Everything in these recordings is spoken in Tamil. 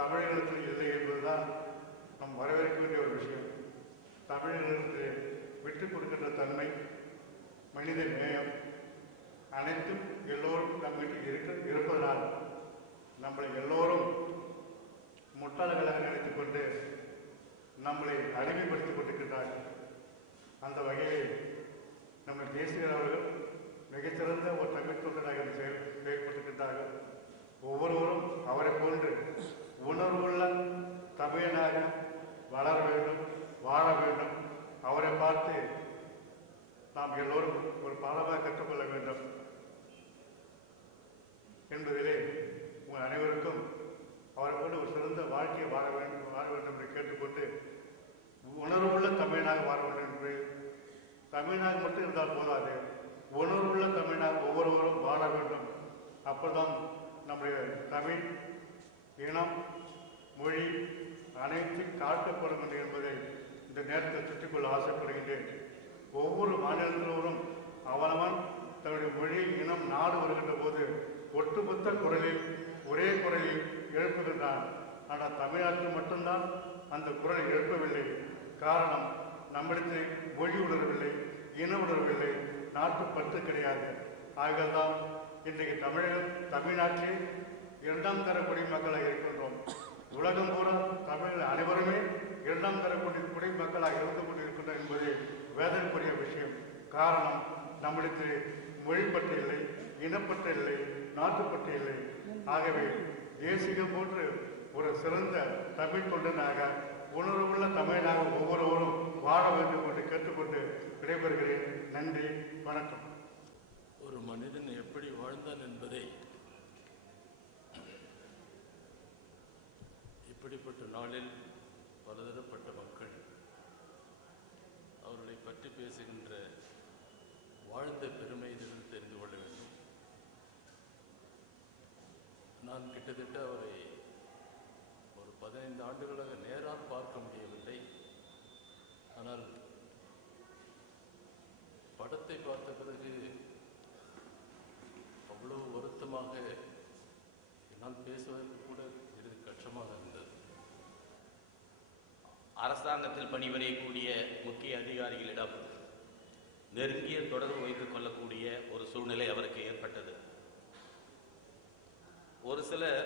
தமிழகத்தில் இல்லை என்பதுதான் நாம் வரவேற்க வேண்டிய ஒரு விஷயம். தமிழர்களுக்கு விட்டுக் கொடுக்கின்ற தன்மை, மனித நேயம் அனைத்தும் எல்லோரும் நம்மிடம் இருப்பதனால் நம்மளை எல்லோரும் முட்டாள்களாக நினைத்துக் கொண்டு நம்மளை அடிமைப்படுத்திக் கொண்டிருக்கின்றார்கள். அந்த வகையில் நம்ம தேசிய அவர்கள் மிகச்சிறந்த ஒரு தமிழ் தொண்டராக செயல்பட்டிருக்கின்றார்கள். ஒவ்வொருவரும் அவரை போன்று உணர்வுள்ள தமிழனாக வளர வேண்டும், வாழ வேண்டும். அவரை பார்த்து நாம் எல்லோரும் ஒரு பாடமாக கற்றுக்கொள்ள வேண்டும் என்பதிலே உங்கள் அனைவருக்கும் அவரை போன்று ஒரு சிறந்த வாழ்க்கையை வாழ வேண்டும் என்று கேட்டுக்கொண்டு, உணர்வுள்ள தமிழனாக வாழ வேண்டும் என்று தமிழனாக மட்டும் இருந்தால் போதாது, உணர்வுள்ள தமிழனாக ஒவ்வொருவரும் வாழ வேண்டும். அப்போதான் நம்முடைய தமிழ் இனம், மொழி அனைத்தும் காக்கப்படும் என்பதை இந்த நேரத்தில் சுற்றிக்கொள்ள ஆசைப்படுகின்றேன். ஒவ்வொரு மாநிலத்திலும் அவனவன் தன்னுடைய மொழி, இனம், நாடு வருகின்ற போது ஒட்டுமொத்த குரலில் ஒரே குரலில் எழுப்புகின்றான். ஆனால் தமிழ்நாட்டில் மட்டும்தான் அந்த குரலை எழுப்பவில்லை. காரணம், நம்மிடத்தில் மொழி உணர்வில்லை, இன உணர்வில்லை, நாட்டு பற்று கிடையாது. ஆகதான் இன்றைக்கு தமிழ்நாட்டிலே இரண்டாம் தர குடிமக்களாக இருக்கின்றோம். உலகம் பூரா தமிழர்கள் அனைவருமே இரண்டாம் தர குடிமக்களாக இருந்து கொண்டிருக்கின்றோம் என்பது வேதனைக்குரிய விஷயம். காரணம், நம்மிடத்தில் மொழிப்பற்று இல்லை, இனப்பற்று இல்லை, நாட்டுப்பற்று இல்லை. ஆகவே தேசிகம் போன்று ஒரு சிறந்த தமிழ் தொண்டனாக, உணர்வுள்ள தமிழனாக ஒவ்வொருவரும் வாழ வேண்டும் என்று கேட்டுக்கொண்டு விடைபெறுகிறேன். நன்றி, வணக்கம். ஒரு மனிதன் எப்படி வாழ்ந்தான் என்பதை இப்படிப்பட்ட நாளில் பலதரப்பட்ட மக்கள் அவர்களை பற்றி பேசுகின்ற வாழ்ந்த பெருமையிலிருந்து தெரிந்து கொள்ள வேண்டும். நான் கிட்டத்தட்ட அவரை ஒரு 15 ஆண்டுகளாக நேராக பார்க்க முடியவில்லை. ஆனால் படத்தை பார்த்த பிறகு அவ்வளவு வருத்தமாக என்னால் பேசுவதற்கு கூட சிறிது கஷ்டமாக இருந்தது. அரசாங்கத்தில் பணிபுரியக்கூடிய முக்கிய அதிகாரிகளிடம் நெருங்கிய தொடர்பு வைத்துக் கொள்ளக்கூடிய ஒரு சூழ்நிலை அவருக்கு ஏற்பட்டது. ஒரு சிலர்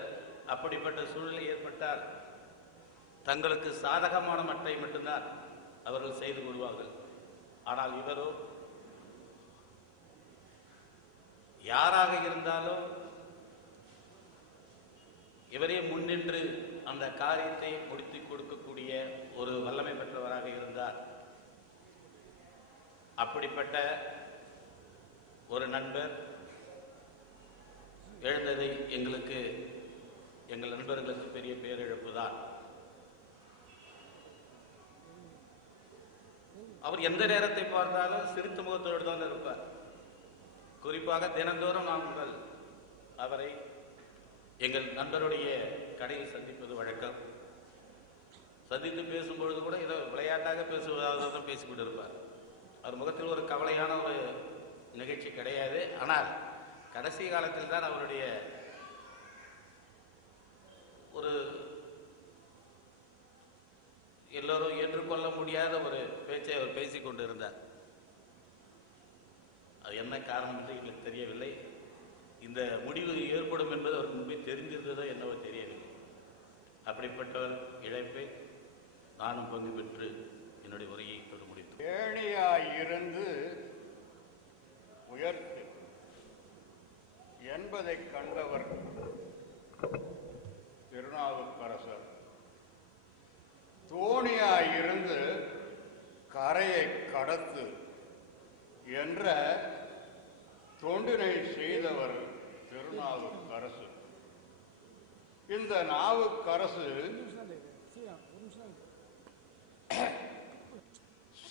அப்படிப்பட்ட சூழ்நிலை ஏற்பட்டால் தங்களுக்கு சாதகமான மட்டை மட்டும்தான் அவர்கள் செய்து கொள்வார்கள். ஆனால் இவரோ யாராக இருந்தாலும் இவரே முன்னின்று அந்த காரியத்தை முடித்து கொடுக்கக்கூடிய ஒரு வல்லமை பெற்றவராக இருந்தார். அப்படிப்பட்ட ஒரு நண்பர் எழுந்ததை எங்கள் நண்பர்களுக்கு பெரிய பேரிழப்பு தான். அவர் எந்த நேரத்தை பார்த்தாலும் சிரித்த முகத்தோடு தான் இருப்பார். குறிப்பாக தினந்தோறும் நாங்கள் அவரை எங்கள் நண்பருடைய கடையில் சந்திப்பது வழக்கம். சந்தித்து பேசும்பொழுது கூட இதை விளையாட்டாக பேசுவதாக தான் பேசிக்கொண்டு இருப்பார். அவர் முகத்தில் ஒரு கவலையான ஒரு நிகழ்ச்சி கிடையாது. ஆனால் கடைசி காலத்தில் தான் அவருடைய ஒரு எல்லோரும் ஏற்றுக்கொள்ள முடியாத ஒரு பேச்சை அவர் பேசிக்கொண்டு இருந்தார். அது என்ன காரணம் என்று எங்களுக்கு தெரியவில்லை. இந்த முடிவு ஏற்படும் என்பது அவருக்கு முன்பே தெரிந்திருந்ததோ என்னவோ தெரியவில்லை. அப்படிப்பட்டவர் இழப்பை நானும் பங்கு பெற்று என்னுடைய உரையை தொடு முடித்தேன். ஏணியாயிருந்து உயர்த்து என்பதை கண்டவர் திருநாவுக்கரசர். தோணியாயிருந்து கரையை கடத்து என்ற தொண்டினை செய்தவர் திருநாவுக்கரசு. இந்த நாவுக்கரசு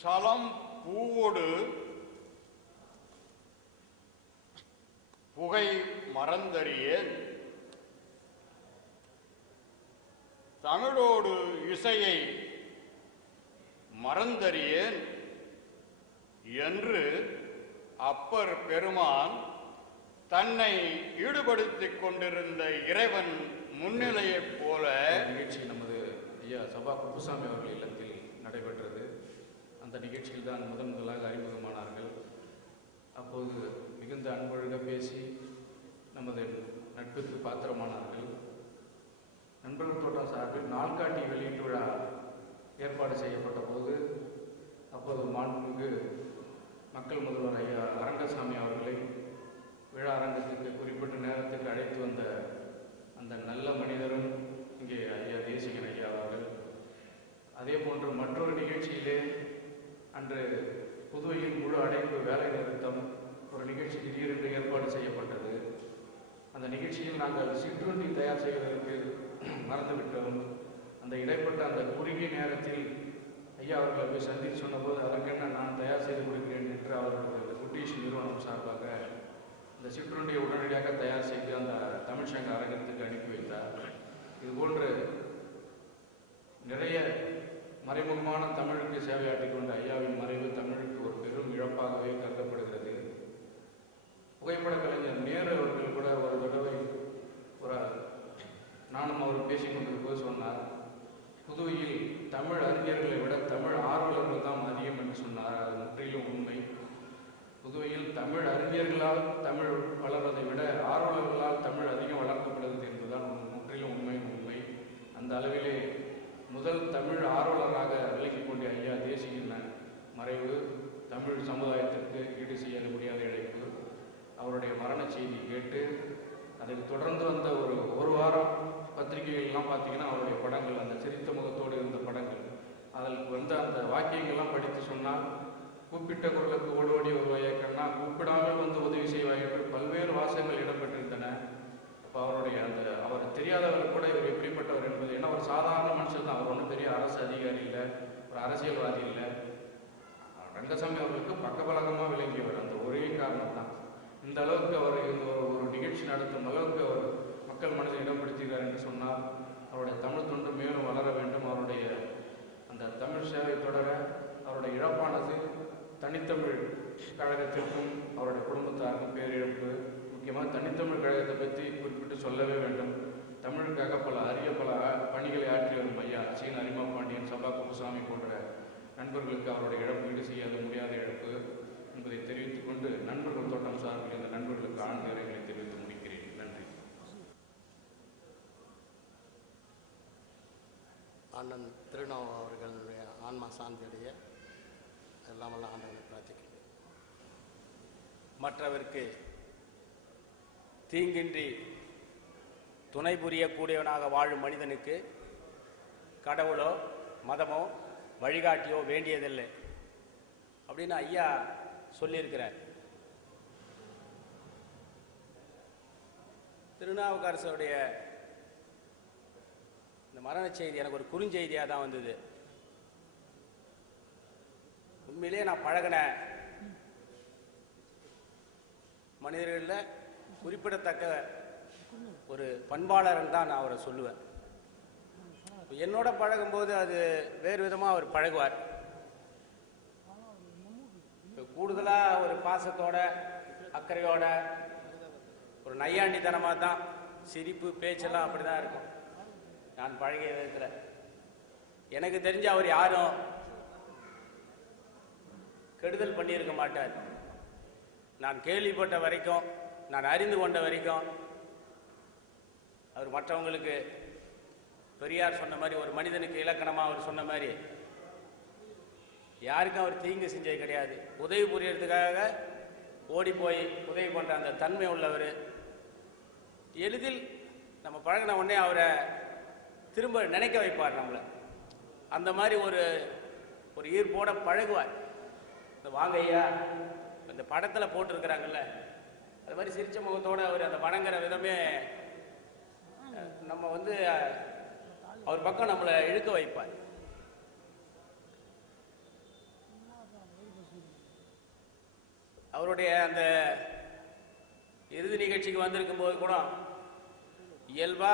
சலம் பூவோடு புகை மறந்தறியேன், தமிழோடு இசையை மறந்தறியேன் என்று அப்பர் பெருமான் தன்னை ஈடுபடுத்திக் கொண்டிருந்த இறைவன் முன்னிலையைப் போல சபா குப்புசாமி அவர்கள் இல்லத்தில் நடைபெற்றது. அந்த நிகழ்ச்சியில் தான் முதலாக அறிமுகமானார்கள். அப்போது மிகுந்த அன்பொழுக பேசி நமது நட்புக்கு பாத்திரமானார்கள். நண்பர்கள் தோட்டம் சார்பில் நாள்காட்டி வெளியீட்டு விழா ஏற்பாடு செய்யப்பட்ட போது அப்போது மாண்புமிகு மக்கள் முதல்வர் ஐயா அரங்கசாமி அவர்களை விழா அரங்கத்துக்கு குறிப்பிட்ட நேரத்துக்கு அழைத்து வந்த அந்த நல்ல மனிதரும் இங்கே ஐயா தேசிகன் ஐயா அவர்கள். அதே போன்று மற்றொரு நிகழ்ச்சியிலே அன்று புதுவையில் முழு அடைப்பு வேலை நிறுத்தம் ஒரு நிகழ்ச்சி திடீரென்று ஏற்பாடு செய்யப்பட்டது. அந்த நிகழ்ச்சியில் நாங்கள் சிற்றுண்டி தயார் செய்வதற்கு மறந்துவிட்டோம். அந்த இடைப்பட்ட அந்த குறுகிய நேரத்தில் ஐயா அவர்களை போய் சந்தித்து சொன்னபோது அதற்கென்ன நான் தயார் செய்து கொடுக்கிறேன் என்று அவர்களுடைய குட்டீஷ் நிறுவனம் சார்பாக இந்த சிற்றுண்டியை உடனடியாக தயார் செய்து அந்த தமிழ்ச்சங்க அரங்கத்துக்கு அனுப்பி வைத்தார். இதுபோன்று நிறைய மறைமுகமான தமிழுக்கு சேவையாற்றிக் கொண்ட ஐயாவின் மறைவு தமிழுக்கு ஒரு பெரும் இழப்பாகவே கருதப்படுகிறது. புகைப்பட கலைஞர் நேரு அவர்கள் கூட ஒரு தடவை நானும் அவர் பேசிக்கொண்டிருப்போது சொன்னார், புதுவையில் தமிழ் அறிஞர்களை விட தமிழ் ஆர்வலர்கள் தான் அதிகம் என்று சொன்னார். அது முற்றிலும் உண்மை. புதுவையில் தமிழ் அறிஞர்களால் தமிழ் வளர்வதை விட ஆர்வலர்களால் தமிழ் அதிகம் வளர்க்கப்படுகிறது என்பதுதான் முற்றிலும் உண்மை. அந்த அளவிலே முதல் தமிழ் ஆர்வலராக விலகிக் கொண்ட ஐயா தேசிகன் மறைவு தமிழ் சமுதாயத்திற்கு ஈடு செய்ய முடியாத இழைப்பு. அவருடைய மரண செய்தி கேட்டு அதுக்கு தொடர்ந்து வந்த ஒரு வாரம் பத்திரிகைகள்லாம் பார்த்தீங்கன்னா அவருடைய படங்கள், அந்த சிரித்த முகத்தோடு இருந்த படங்கள், அதற்கு வந்த அந்த வாக்கியங்கள்லாம் படித்து சொன்னால், கூப்பிட்ட குரலுக்கு ஓடோடி வருவாயை கண்ணா, கூப்பிடாமல் வந்து உதவி செய்வாய் என்று பல்வேறு வாசகங்கள் இடம்பெற்றிருந்தன. அப்போ அவருடைய அவர் தெரியாதவர் கூட இவர் எப்படிப்பட்டவர் என்பது, ஏன்னா ஒரு சாதாரண மனுஷன் தான், அவர் ஒன்றும் பெரிய அரசு அதிகாரி இல்லை, ஒரு அரசியல்வாதி இல்லை. ரங்கசாமி அவர்களுக்கு பக்கபலகமாக விளங்கியவர். அந்த ஒரே காரணம் தான் இந்த அளவுக்கு அவர் ஒரு நிகழ்ச்சி நடத்தும் அளவுக்கு அவர் மக்கள் மனதை இடம் பிடித்திருக்கிறார் என்று சொன்னால், அவருடைய தமிழ் தொண்டு மேலும் வளர வேண்டும். அவருடைய அந்த தமிழ் சேவை தொடர அவருடைய இழப்பானது தனித்தமிழ் கழகத்திற்கும் அவருடைய குடும்பத்தாருக்கும் பேரிழப்பு. முக்கியமாக தனித்தமிழ் கழகத்தை பற்றி குறிப்பிட்டு சொல்லவே வேண்டும். தமிழுக்காக பல பணிகளை ஆற்றி வரும் ஐயா சீன அரிமா பாண்டியன், சபா குப்புசாமி போன்ற நண்பர்களுக்கு அவருடைய இழப்பு ஈடு செய்ய முடியாத இழப்பு என்பதை தெரிவித்துக் கொண்டு நண்பர்கள் தோட்டம் சார்பில் இந்த நண்பர்களுக்கு ஆழ்ந்த இரங்கலை தெரிவித்து முடிக்கிறேன். நன்றி. அண்ணன் திருநாவு அவர்களுடைய ஆன்மா சாந்தியுடைய எல்லாம் வல்ல ஆண்டவனை பிரார்த்திக்கிறேன். மற்றவருக்கு தீங்கின்றி துணை புரியக்கூடியவனாக வாழும் மனிதனுக்கு கடவுளோ மதமோ வழிகாட்டியோ வேண்டியதில்லை அப்படின்னு ஐயா சொல்லியிருக்கிறார். திருநாவுக்கரசருடைய இந்த மரண செய்தி எனக்கு ஒரு குறுஞ்செய்தியாக தான் வந்தது. உண்மையிலே நான் பழகின மனிதர்களில் குறிப்பிடத்தக்க ஒரு பண்பாளர் தான் நான் அவரை சொல்லுவேன். என்னோட பழகும்போது அது வேறு விதமாக அவர் பழகுவார். கூடுதலாக ஒரு பாசத்தோட அக்கறையோட ஒரு நையாண்டித்தனமாக தான் சிரிப்பு பேச்செல்லாம் அப்படி தான் இருக்கும். நான் பழகிய விதத்தில் எனக்கு தெரிஞ்ச அவர் யாரும் கெடுதல் பண்ணியிருக்க மாட்டார். நான் கேள்விப்பட்ட வரைக்கும், நான் அறிந்து கொண்ட வரைக்கும் அவர் மற்றவங்களுக்கு பெரியார் சொன்ன மாதிரி ஒரு மனிதனுக்கு இலக்கணமாக அவர் சொன்ன மாதிரி யாருக்கும் அவர் தீங்கு செஞ்சது கிடையாது. உதவி புரியறதுக்காக ஓடி போய் உதவி பண்ணுற அந்த தன்மை உள்ளவர். எளிதில் நம்ம பழகின உடனே அவரை திரும்ப நினைக்க வைப்பார் நம்மளை. அந்த மாதிரி ஒரு ஈர்ப்போட பழகுவார். இந்த வாங்கையா இந்த படத்தில் போட்டிருக்கிறாங்கல்ல, அது மாதிரி சிரிச்ச முகத்தோடு அவர் அந்த வணங்குற விதமே நம்ம அவர் பக்கம் நம்மளை இழுக்க வைப்பார். அவருடைய அந்த இறுதி நிகழ்ச்சிக்கு வந்திருக்கும் போது கூட இயல்பா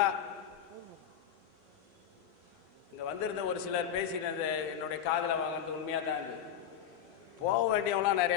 இங்க வந்திருந்த ஒரு சிலர் பேசினது என்னுடைய காதலை வாங்கினது உண்மையாக தான் இருந்தது. போக வேண்டியவங்களாம் நிறைய